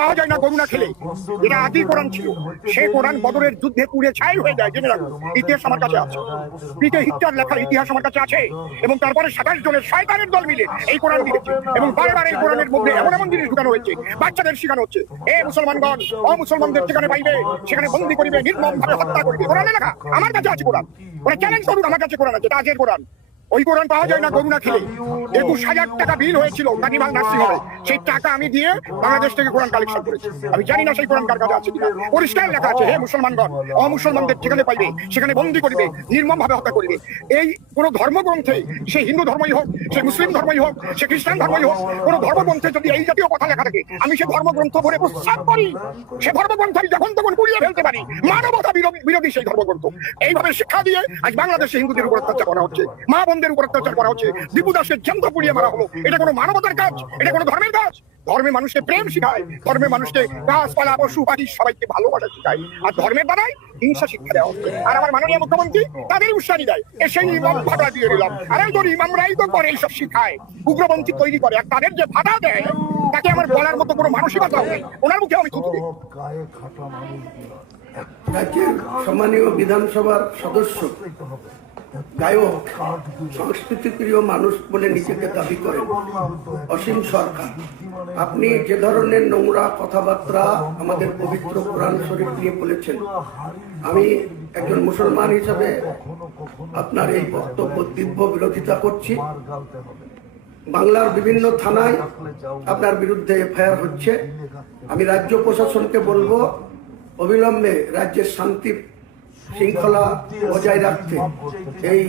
পাওয়া যায় না গরু না খেলে। এটা আদি কোরআন ছিল, সেই কোরআন বদরের যুদ্ধে পুড়ে ছাই হয়ে যায়। জেনে রাখো, ইতিহাস আমার কাছে আছে, পিতে হিটলার লেখার ইতিহাস আমার কাছে আছে। এবং তারপরে 27 জনের শয়তানের দল মিলে এই কোরআন লিখেছে এবং বারবার এই কোরআনের মধ্যে এমন এমন জিনিস ঢুকানো হয়েছে, বাচ্চাদের শেখানো হচ্ছে, এ মুসলমানগণ অমুসলমানদের যেখানে পাইবে সেখানে বন্দী করিবে, নির্মম ভাবে হত্যা করবে। কোরআনে লেখা, আমার কাছে আছে কোরআন। ওরা চ্যালেঞ্জ করুক, আমার কাছে কোরআন আছে, এটা আজের কোরআন। ওই কোরআন পাওয়া যায় না গরু না খেলে। 21,000 টাকা বিল হয়েছিল কানিভাল নার্সিং হোমে, সেই টাকা আমি দিয়ে বাংলাদেশ থেকে কোরআন কালেকশন করেছি। আমি জানি না সেই কোরআন কার কাছে আছে কিনা। পরিষ্কার লেখা আছে, হে মুসলমানগণ অমুসলমানদের যেখানে পাইবে সেখানে বন্দী করিবে, নির্মম ভাবে হত্যা করিবে। এই কোন ধর্মগ্রন্থে, সে হিন্দু ধর্মই হোক, সে মুসলিম ধর্মই হোক, সে খ্রিস্টান ধর্মই হোক, কোন ধর্মগ্রন্থে যদি এই জাতীয় কথা লেখা থাকে, আমি সে ধর্মগ্রন্থ ভরে প্রস্তাব করি। সে ধর্মগ্রন্থ আমি যখন তখন কুড়িয়ে ফেলতে পারি। মানবতা বিরোধী সেই ধর্মগ্রন্থ। এইভাবে শিক্ষা দিয়ে আজ বাংলাদেশে হিন্দুদের উপর অত্যাচার করা হচ্ছে, মা বোনদের উপর অত্যাচার করা হচ্ছে, দীপু দাসের জ্যান্ত পুড়িয়ে মারা হলো। এটা কোনো মানবতার কাজ? এটা কোনো ধর্মের কাজ? ধর্মে মানুষকে প্রেম শিখায়, ধর্মে মানুষকে গাছপালা পশু পাখি সবাইকে ভালোবাসা শিখায়, আর ধর্মের দ্বারাই হিংসা শিক্ষা দেওয়া হচ্ছে। আর আমার মাননীয় মুখ্যমন্ত্রী তাদের উৎসাহী দেয়, সেই ইমাম ভাতা দিয়ে দিলাম। আর এই তো ইমামরাই তো করে এইসব শিখায়, উগ্রপন্থী তৈরি করে, আর তাদের যে ভাতা দেয় তাকে আমার বলার মতো কোনো মানসিকতাও নেই। ওনার মুখে আমি থুতু দিই। রাজ্যের সম্মানীয় বিধানসভার সদস্য, গায়ক, সংস্কৃতিপ্রিয় মানুষ বলে নিজেকে দাবি করেন অসীম সরকার, আপনি যে ধরনের নোংরা কথাবার্তা আমাদের পবিত্র কোরআন শরীফ নিয়ে বলেছেন, আমি একজন মুসলমান হিসেবে আপনার এই বক্তব্য তীব্র বিরোধিতা করছি। বাংলার বিভিন্ন থানায় আপনার বিরুদ্ধে এফআইআর হচ্ছে। আমি রাজ্য প্রশাসনকে বলবো অবিলম্বে রাজ্যের শান্তি শৃঙ্খলা বজায় রাখতে এই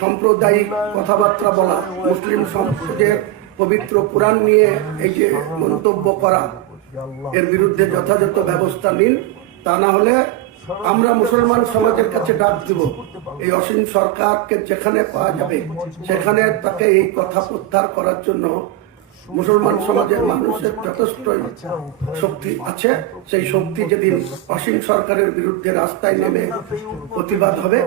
সাম্প্রদায়িক কথাবার্তা বলা, মুসলিম সমাজের পবিত্র কোরআন নিয়ে এই যে মন্তব্য করা, এর বিরুদ্ধে যথাযথ ব্যবস্থা নিন। তা না হলে আমরা মুসলমান সমাজের কাছে ডাক দিব, এই অসীম সরকারকে যেখানে পাওয়া যাবে সেখানে তাকে এই কথা প্রত্যাহার করার জন্য মুসলমান সমাজের মানুষের যথেষ্ট শক্তি আছে। সেই শক্তি যেদিন অসীম সরকারের বিরুদ্ধে রাস্তায় নেমে প্রতিবাদ হবে